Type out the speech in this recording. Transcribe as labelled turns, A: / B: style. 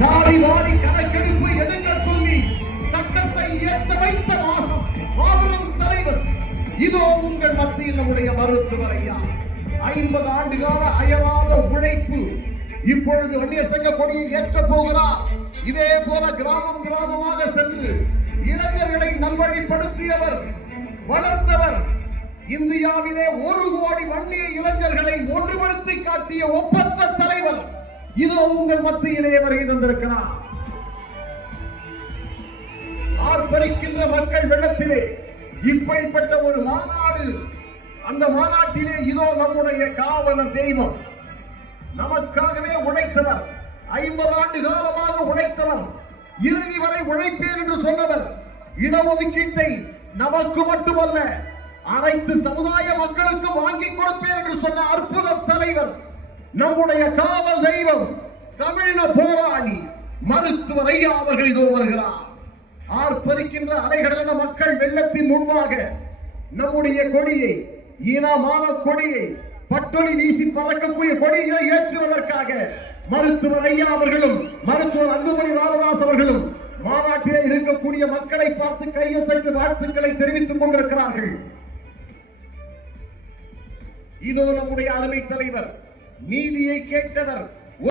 A: ஜாதி வாரி கணக்கெடுப்பு எடுக்க சொல்லி சட்டத்தை ஏற்ற வைத்த மாசம் மாபெரும் தலைவர். இதோ உங்கள் மத்தியில் நம்முடைய மருத்துவர் ஐயா. ஐம்பது ஆண்டு கால அயராத உழைப்பு இப்பொழுது வண்டிய சங்க கொடியை ஏற்ற போகிறார் இதே போல கிராமம் கிராமமாக சென்று இளைஞர்களை நல்வழிப்படுத்தியவர் வளர்த்தவர் இந்தியாவிலே ஒரு கோடி வன்னிய இளைஞர்களை ஒன்றுபடுத்தி காட்டிய ஒப்பற்ற தலைவர் இதோ உங்கள் மத்தியிலே வருகை தந்திருக்கிறார். ஆர்ப்பரிக்கின்ற மக்கள் வெள்ளத்திலே இப்படிப்பட்ட ஒரு மாநாடு அந்த மாநாட்டிலே இதோ நம்முடைய காவலர் தெய்வம். நமக்காகவே உழைத்தவர் ஐம்பது ஆண்டு காலமாக உழைத்தவர் இறுதி வரை உழைப்பேன் என்று சொன்னவர் இடஒதுக்கீட்டை நமக்கு மட்டுமல்ல அனைத்து சமுதாய மக்களுக்கு வாங்கி கொடுப்பேன் என்று சொன்ன அற்புத தலைவர் நம்முடைய காவல் தெய்வம் தமிழ போராளி மருத்துவர் ஐயா அவர்கள் இதோ வருகிறார். ஆர்ப்பரிக்கின்ற அலைகடலான மக்கள் வெள்ளத்தின் முன்பாக நம்முடைய கொடியை ஈனமான கொடியை பட்டொலி வீசி பறக்கக்கூடிய கொடியை ஏற்றுவதற்காக மருத்துவர் ஐயா அவர்களும் மருத்துவர் அன்புமணி ராமதாஸ் அவர்களும் மாநாட்டிலே இருக்கக்கூடிய மக்களை பார்த்து கையசைத்து வாழ்த்துக்களை தெரிவித்துக் கொண்டிருக்கிறார்கள். இதோ நம்முடைய அருமை தலைவர் நீதியை கேட்டவர்